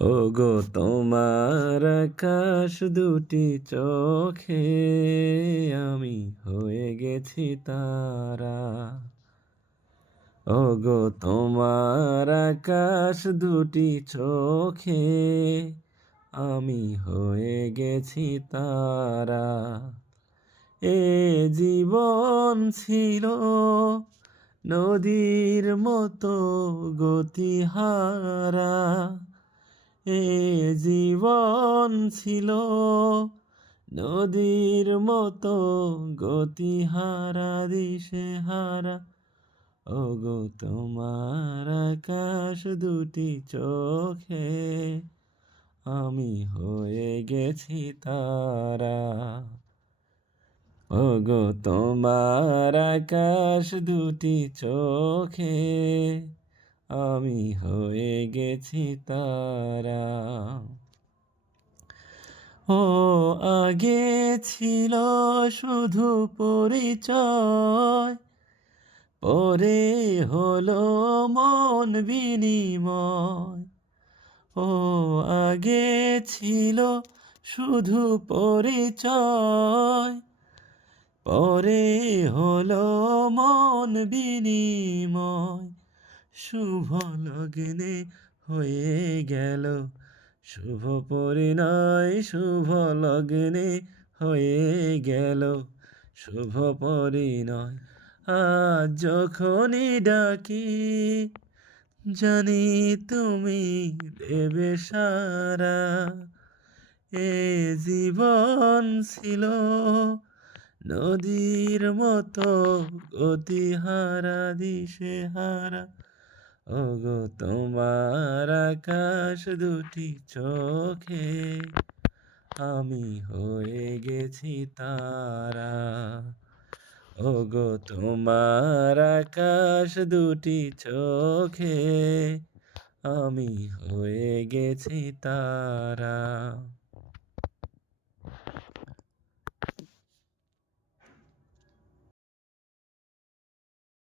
ওগো তোমার আকাশ দুটি চোখে আমি হয়ে গেছি তারা। ওগো তোমার আকাশ দুটি চোখে আমি হয়ে গেছি তারা। এ জীবন ছিল নদীর মতো গতিহারা। এ জীবন ছিল নদীর মতো গতিহারা দিশেহারা। ওগো তোমার আকাশ দুটি চোখে আমি হয়ে গেছি তারা। ওগো তোমার আকাশ দুটি চোখে আমি হয়ে গেছি তারা। ও আগে ছিল শুধু পরিচয়, পরে হলো মন বিনিময়। ও আগে ছিল শুধু পরিচয়, পরে হলো মন বিনিময়। শুভ লগ্নে হয়ে গেল শুভ পরিণয়, শুভ লগ্নে হয়ে গেল শুভ পরিণয়। আজ যখনই ডাকি জানি তুমি দেবে সারা। এ জীবন ছিল নদীর মতো গতিহারা দিশেহারা। ওগো তোমার আকাশ দুটি চোখে আমি হয়ে গেছি তারা। ওগো তোমার আকাশ দুটি চোখে আমি হয়ে গেছি তারা।